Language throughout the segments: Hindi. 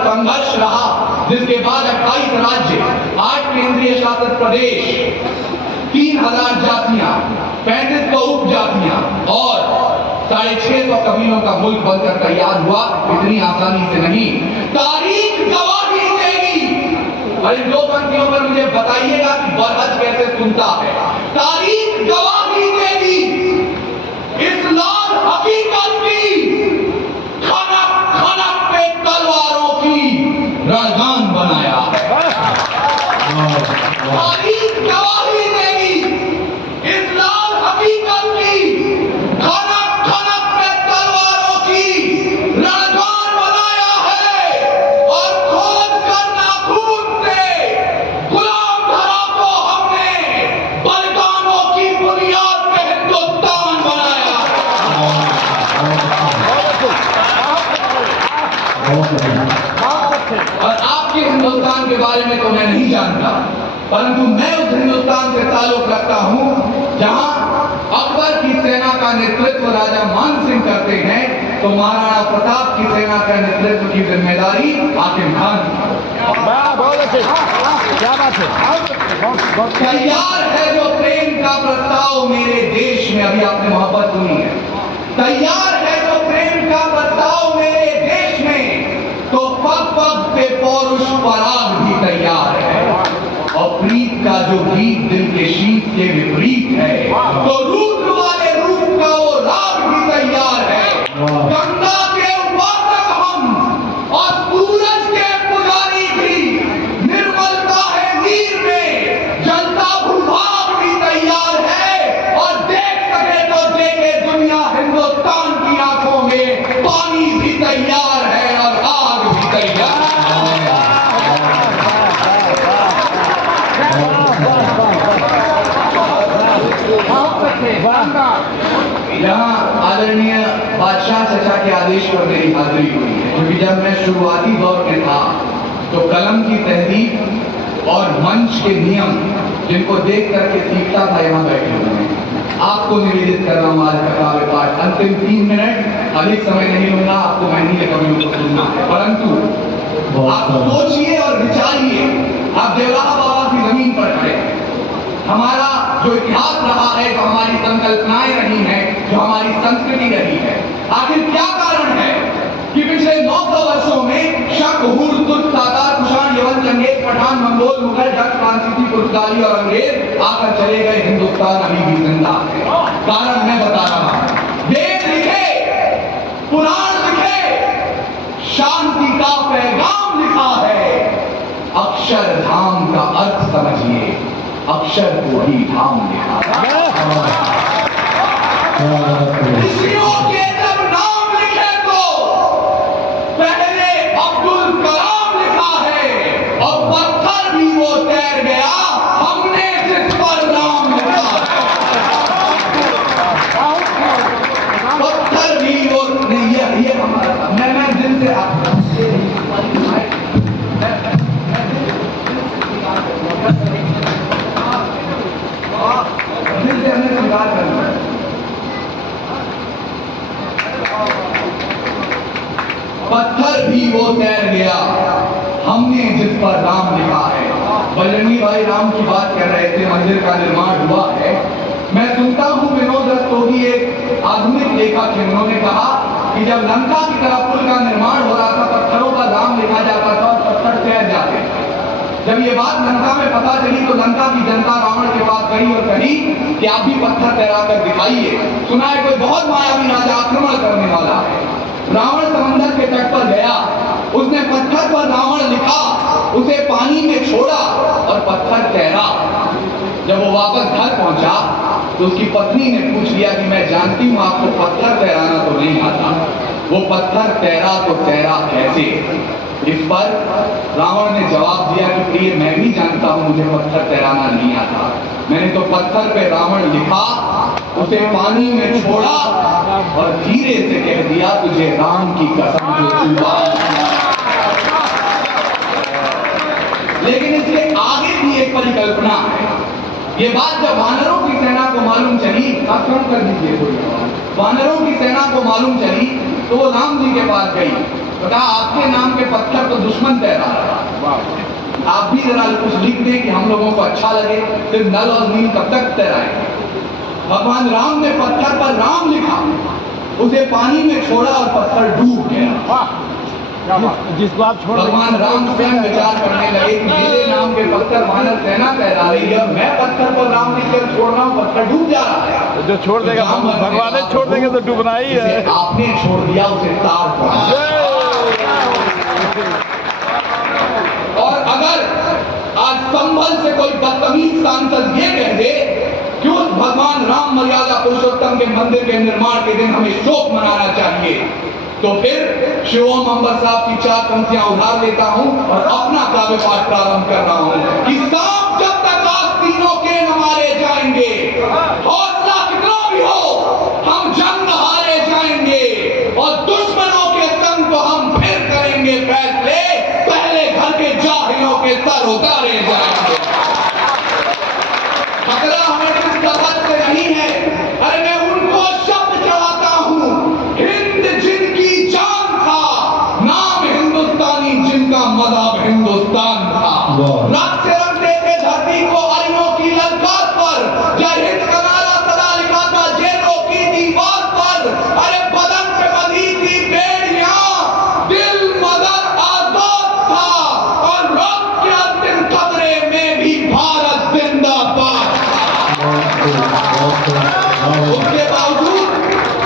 संघर्ष रहा, जिसके बाद 28 राज्य, 8 केंद्रीय शासित प्रदेश, 3000 जातियां, 35 उपजातियां और 650 कबीलों का मुल्क बनकर तैयार हुआ। इतनी आसानी से नहीं, तारीख गवाही देगी। अरे दो पंक्तियों पर मुझे बताइएगा कि बरहज कैसे सुनता है। तारीख गवाही देगी, इस लाल हकीकत की, खनक खनक पे तलवारों की रणगान बनाया है। तारीख गवाही देगी, इस लाल हकीकत की, खनक खनक पे तलवारों की रणगान बनाया है। और खोद कर नाखून से गुलाम धरा को हमने बलिदानों की बुनियाद पे हिंदुस्तान बनाया है। और आपके हिंदुस्तान के बारे में तो मैं नहीं जानता, परंतु मैं उस हिंदुस्तान से ताल्लुक रखता हूं जहां अकबर की सेना का नेतृत्व राजा मान सिंह करते हैं, तो महाराणा प्रताप की सेना का नेतृत्व की जिम्मेदारी हाकिम खान। क्या बात है। तैयार है जो प्रेम का प्रस्ताव मेरे देश में, अभी आपने मोहब्बत सुनी है, तैयार है जो प्रेम का प्रस्ताव मेरे देश में, तो पग पग पे पौरुष पराग भी तैयार है। और प्रीत का जो गीत दिल के शीत के विपरीत है, तो रूप वाले रूप का वो राग भी तैयार है। गंगा के उपासक हम और सूरज के पुजारी भी, निर्मलता है नीर में, जलता भूभाग भी तैयार है। और देख सके तो देखे दुनिया, हिंदुस्तान की आंखों में पानी भी तैयार है और आग भी तैयार है। यहाँ आदरणीय बादशाह चचा के आदेश पर मेरी हाजिरी हुई है, क्योंकि जब मैं शुरुआती दौर में था तो कलम की तहजीब और मंच के नियम जिनको देख करके सीखता था, यहाँ बैठे हुए हैं। आपको निवेदित कर रहा हूँ आज का काव्य पाठ, अंतिम 3 मिनट, अधिक समय नहीं लूंगा, आपको महंगी कवियों को सुनना है, परंतु आप सोचिए और विचारिए। आप देवराहा बाबा की जमीन पर खड़े हैं। हमारा जो इतिहास रहा है, जो हमारी संकल्पनाएं रही हैं, जो हमारी संस्कृति रही है, आखिर क्या कारण है कि पिछले 900 वर्षों में शक, हूर, तुर्क, तातार, कुषाण, यवन, चंगेज, पठान, मंगोल, मुगल, डच, फ्रांसीसी, पुर्तगाली और अंग्रेज आकर चले गए, हिंदुस्तान अभी भी जिंदा है। कारण मैं बता रहा हूं, वेद लिखे, पुराण लिखे, शांति का पैगाम लिखा है। अक्षरधाम का अर्थ समझिए, अक्षर को ही धाम लिखा है। ऋषियों के जब नाम लिखे तो पहले अब्दुल कलाम लिखा है, और पत्थर भी वो तैर गया, हमने जिस पर नाम लिखा है। पत्थर भी वो नहीं, ये हमारा, मैं दिल से हमें स्वीकार करना है। पत्थर भी वो तैर गया, हमने जिस पर राम लिखा है। बजरंगी भाई राम की बात कर रहे थे, मंदिर का निर्माण हुआ है। मैं सुनता हूँ विनोद रस्तोगी एक आधुनिक लेखक है, उन्होंने कहा कि जब लंका की तरफ पुल का निर्माण हो रहा था, पत्थरों का नाम लिखा जाता था और पत्थर तैर जाते थे। जब ये बात लंका में पता चली तो लंका की जनता रावण के पास गई और कही कि आप भी पत्थर तैरा कर दिखाइए, सुना है कोई बहुत मायावी राजा आक्रमण करने वाला है। रावण समंदर के तट पर गया, उसने पत्थर पर रावण लिखा, उसे पानी में छोड़ा और पत्थर तैरा। जब वो वापस घर पहुंचा तो उसकी पत्नी ने पूछ लिया कि मैं जानती हूं आपको पत्थर तैराना तो नहीं आता, वो पत्थर तैरा तो तैरा कैसे? इस पर रावण ने जवाब दिया कि प्रिय, मैं भी जानता हूं मुझे पत्थर तैराना नहीं आता, मैंने तो पत्थर पे रावण लिखा, उसे पानी में छोड़ा और धीरे से कह दिया तुझे राम की कसम जो छुआ। लेकिन इसके आगे भी एक परिकल्पना है। ये बात जब वानरों की सेना को मालूम चली, आक्रमण कर दीजिए, वानरों की सेना को मालूम चली तो वो राम जी के पास गई तो कहा आपके नाम के पत्थर तो दुश्मन तैरा रहा। आप भी जरा कुछ लिख दें कि हम लोगों को अच्छा लगे, फिर नल और नील कब तक तैराएंगे। भगवान राम ने पत्थर पर राम लिखा, उसे पानी में छोड़ा और पत्थर डूब गया। जिसको आप छोड़ भगवान राम स्वयं विचार करने लगे कि मेरे नाम के पत्थर मानव सेना तैरा रही है, मैं पत्थर पर राम लिखकर छोड़ रहा हूँ, पत्थर डूब जा रहा है। जो छोड़ देगा भगवान ने छोड़ देंगे तो डूबना ही है। आपने छोड़ दिया उसे तार पर। और अगर आज संभल से कोई बदतमीज सांसद ये कह दे कि उस भगवान राम मर्यादा पुरुषोत्तम के मंदिर के निर्माण के दिन हमें शोक मनाना चाहिए, तो फिर शिवोम अंबर साहब की 4 पंक्तियां उधार लेता हूं और अपना काव्य पाठ प्रारंभ कर रहा हूं कि सांप जब तक आस्तीनों के न मारे जाएंगे, हौसला कितना भी हो, हम जंग हारे जाएंगे और दुश्मनों के संग तो हम फिर करेंगे फैसले, पहले घर के जाहिलों के सर उतारे जाएंगे। खतरा हमें इस लफ्ज से नहीं है, अरे मैं उनको शब्द चढ़ाता हूं, हिंद जिनकी जान था, नाम हिंदुस्तानी जिनका मज़हब हिंदुस्तान था। रक्त से रंगते थे धरती को अरियों की ललकार पर, जय हिंद का नारा सदा लिखा था जेलों की दीवार पर। अरे बदन पे बंधी थी बेड़ियां, दिल मगर आजाद था और रक्त के अंतिम खतरे में भी भारत जिंदाबाद। उसके बावजूद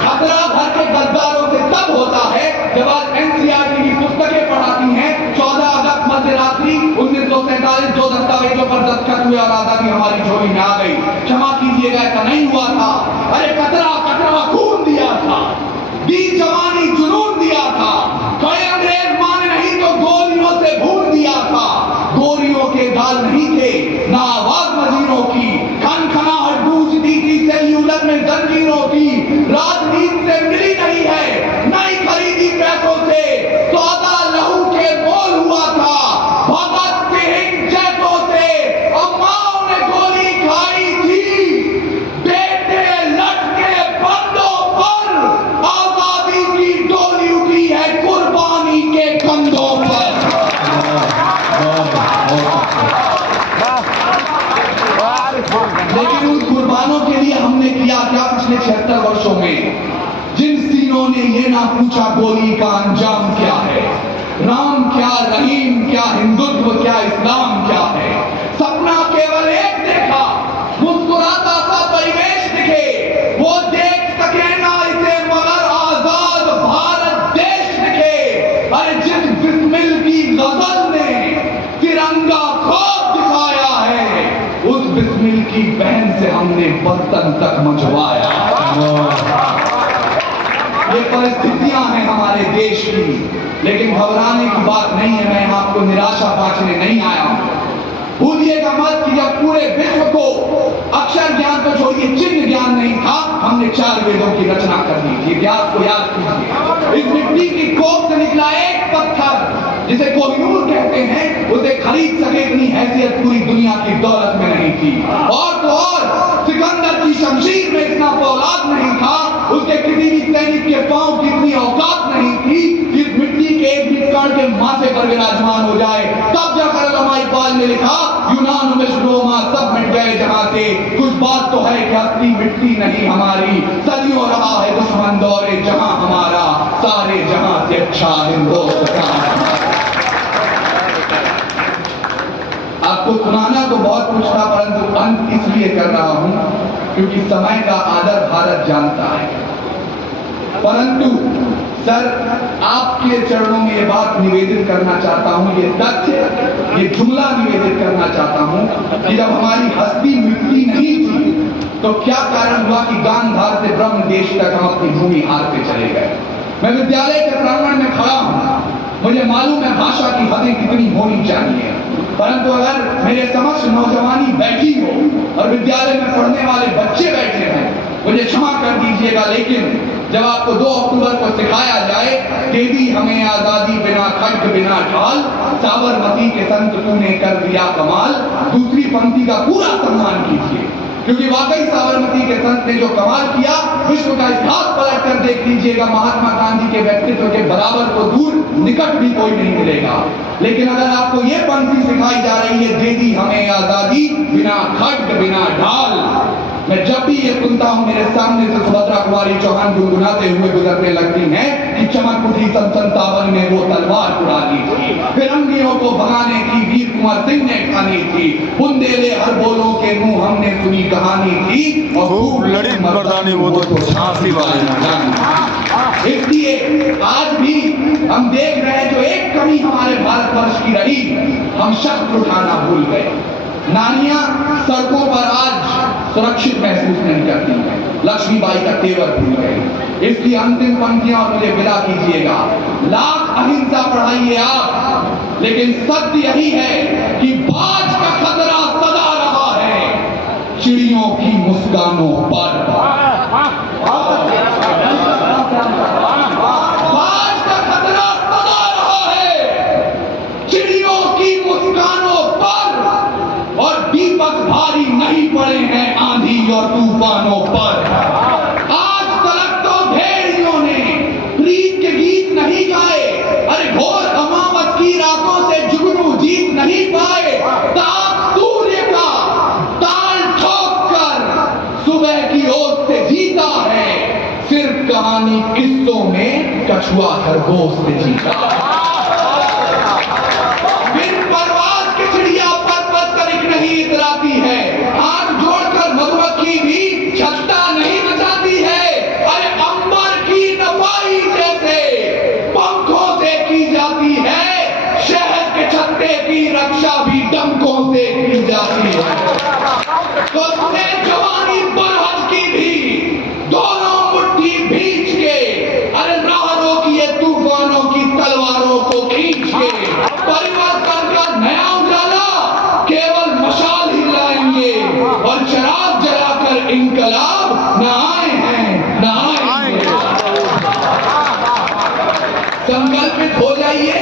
खतरा घर के गद्दारों से तब होता है जब आज एनसीईआरटी की पुस्तकें पढ़ाती हैं 14 अगस्त मध्य रात्रि 1947 जो दस्तावेजों पर दस्तखत हुए और आजादी हमारी झोली में आ गई। क्षमा कीजिएगा, ऐसा नहीं हुआ था। अरे कतरा कतरा खून दिया था, दी जवानी जुनून दिया था, कड़े अंग्रेज माने नहीं तो गोलियों से भून दिया था। गोलियों के गाल नहीं थे ना आवाज मजीरों की, खनखनाहट गूंजती थी सेल्यूलर में जंजीरों की। राजनीति से मिली नहीं है, नहीं खरीदी पैसों से, सौदा लहू के मोल हुआ था। भगत सिंह जैसों से अम्माओं ने गोली खाई थी, बेटे लटके बंदों पर, आजादी की डोली उठी है कुर्बानी के कंधों पर। लेकिन उन कुर्बानों के लिए हमने किया क्या पिछले 76 वर्षों में? जिन सीनों ने ये ना पूछा गोली का अंजाम क्या है, राम क्या, रहीम क्या, हिंदुत्व क्या, इस्लाम क्या है। सपना केवल एक देखा, मुस्कुराता सा परिवेश दिखे, वो देख सके ना इसे मगर आजाद भारत देश दिखे। अरे जिस बिस्मिल की गजल ने तिरंगा खौफ दिखाया है, उस बिस्मिल की बहन से हमने बर्तन तक मचवाया। ये परिस्थितियां हैं हमारे देश की, लेकिन घबराने की बात नहीं है। मैं आपको निराशा बांटने नहीं आया हूं। भूलिएगा मत कि जब पूरे विश्व को अक्षर ज्ञान को छोड़िए चिन्ह ज्ञान नहीं था, हमने 4 वेदों की रचना कर दी थी। इतिहास को याद कीजिए। इस मिट्टी की कोख से निकला एक पत्थर जिसे कोहिनूर कहते हैं, उसे खरीद सके इतनी हैसियत पूरी दुनिया की दौलत में नहीं थी। और तो और सिकंदर की शमशीर में इतना फौलाद नहीं था, उसके किसी भी सैनिक के पांव की इतनी औकात नहीं थी। इस मिट्टी के एक भी कण के माथे पर विराजमान हो जाए, तब जाकर अल्लामा इकबाल ने लिखा यूनान में रोमा सब मिट गए जहां से। कुछ बात तो है कि असली मिट्टी नहीं हमारी, सदियों रहा है दुश्मन दौरे जहां हमारा, सारे जहां से अच्छा हिंदुस्तान। आपको सुनाना तो बहुत कुछ था, परंतु अंत इसलिए कर रहा हूं क्योंकि समय का आदर भारत जानता है। परंतु सर, आपके चरणों में ये बात निवेदित करना चाहता हूं, ये तथ्य, ये जुमला निवेदित करना चाहता हूं कि जब हमारी हस्ती मिट्टी नहीं थी तो क्या कारण हुआ कि गांधार से ब्रह्म देश तक हम अपनी भूमि हारते चले गए। मैं विद्यालय के प्रांगण में खड़ा हूं, मुझे मालूम है भाषा की हदें कितनी होनी चाहिए, परंतु अगर मेरे समक्ष नौजवानी बैठी हो और विद्यालय में पढ़ने वाले बच्चे बैठे हैं, मुझे क्षमा कर दीजिएगा, लेकिन जब आपको 2 अक्टूबर को सिखाया जाए दे दी हमें आजादी बिना खड्ग बिना ढाल, साबरमती के संत तूने कर दिया कमाल, दूसरी पंक्ति का पूरा सम्मान कीजिए। क्योंकि वाकई साबरमती के संत ने जो कमाल किया, विश्व का इतिहास पलट कर देख लीजिएगा, महात्मा गांधी के व्यक्तित्व के बराबर को दूर निकट भी कोई नहीं मिलेगा। लेकिन अगर आपको ये पंक्ति सिखाई जा रही है, दे दी हमें आजादी बिना खड्ग बिना ढाल, मैं जब भी ये सुनता हूं मेरे सामने से सुभद्रा कुमारी चौहान गुनगुनाते हुए गुजरने लगती हैं कि चमक उठी सन 57 में वो तलवार उड़ा ली थी, फिरंगियों को भगाने की वीर कुंवर सिंह ने ठानी थी, बुंदेले हर बोलों के मुंह हमने सुनी कहानी थी, और खूब लड़ी मर्दानी वो तो झांसी वाले। इसलिए आज भी हम देख रहे हैं जो एक कमी हमारे भारतवर्ष की रही, हम शस्त्र उठाना भूल गए। नानियां सड़कों पर आज सुरक्षित महसूस नहीं करती हैं, लक्ष्मीबाई का तेवर भूल गई। इसलिए अंतिम पंक्तियां और मुझे विदा कीजिएगा। लाख अहिंसा पढ़ाइए आप, लेकिन सत्य यही है कि बाज का खतरा सदा रहा है चिड़ियों की मुस्कानों पर। बाज का खतरा सदा रहा है चिड़ियों की मुस्कानों पर, और दीपक भारी नहीं पड़े हैं आंधी और तूफानों पर। आज तक तो भेड़ियों ने प्रीत के गीत नहीं गाए, अरे घोर अमावस की रातों से जुगनू जीत नहीं पाए, ताप सूर्य का ताल ठोक कर सुबह की ओर से जीता है, सिर्फ कहानी किस्सों में कछुआ खरगोश से जीता। बिन परवाज की चिड़िया पर नहीं इतराती है, हाथ जोड़कर मधुमक्खी भी छत्ता नहीं बचाती है, अरे अंबर की नवाई जैसे पंखों से की जाती है, शहद के छत्ते की रक्षा भी डंकों से की जाती है। तो उसने जवानी बरहज की भी दोनों मुट्ठी भींच के, अरे राह रोकिए तूफानों की तलवारों को खींच के, परिवर्तन का नया उजाला केवल मशाल ही लाएंगे, और शराब जलाकर इंकलाब न आए हैं न आएंगे। संकल्पित हो जाइए।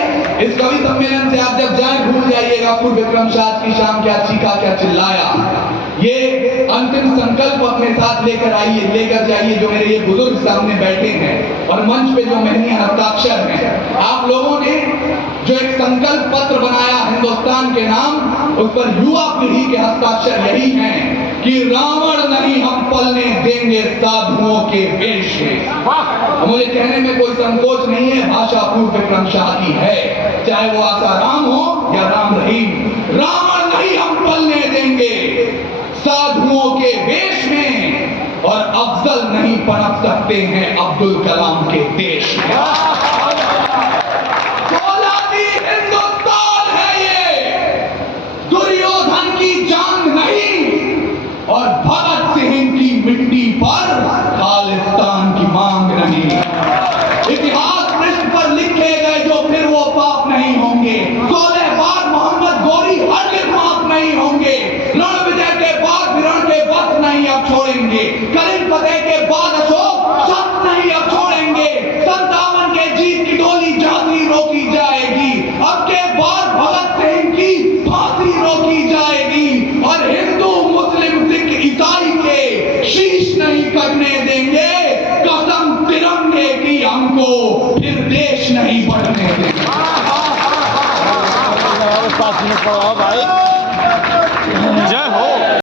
इस कवि सम्मेलन से आप जब जाए भूल जाइएगा पूर्व विक्रम शाह की शाम क्या चीखा क्या चिल्लाया। ये अंतिम संकल्प अपने साथ लेकर आइए, लेकर जाइए जो मेरे ये बुजुर्ग सामने बैठे हैं और मंच पे जो मेहनती हस्ताक्षर हैं। आप लोगों ने जो एक संकल्प पत्र बनाया हिंदुस्तान के नाम, उस पर युवा पीढ़ी के हस्ताक्षर यही हैं कि रावण नहीं हम पलने देंगे साधुओं के वेश में। मुझे कहने में कोई संकोच नहीं है, भाषा पूर्व विक्रम शाह की है, चाहे वो आसाराम हो या राम रहीम। रावण नहीं हम पलने देंगे साधुओं के वेश में, और अफजल नहीं पनप सकते हैं अब्दुल कलाम के देश में। फौलादी हिंदुस्तान है ये, दुर्योधन की जान नहीं, और भगत सिंह की मिट्टी पर खालिस्तान की मांग नहीं। इतिहास पृष्ठ पर लिखे गए जो फिर वो पाप नहीं होंगे, 16 बार मोहम्मद गोरी हरगिज़ माफ नहीं होंगे, रण विजय के बाद विरण के वक्त नहीं अब छोड़ेंगे, कलिंग फतेह के बाद अशोक शस्त्र नहीं अब छोड़ेंगे, 57 के जीत की डोली झांसी रोकी जाएगी, अब के बाद भगत सिंह की फांसी रोकी जाएगी, और हिंदू मुस्लिम सिख ईसाई के शीश नहीं कटने देंगे, कसम तिरंगे की हमको फिर देश नहीं बढ़ने देंगे।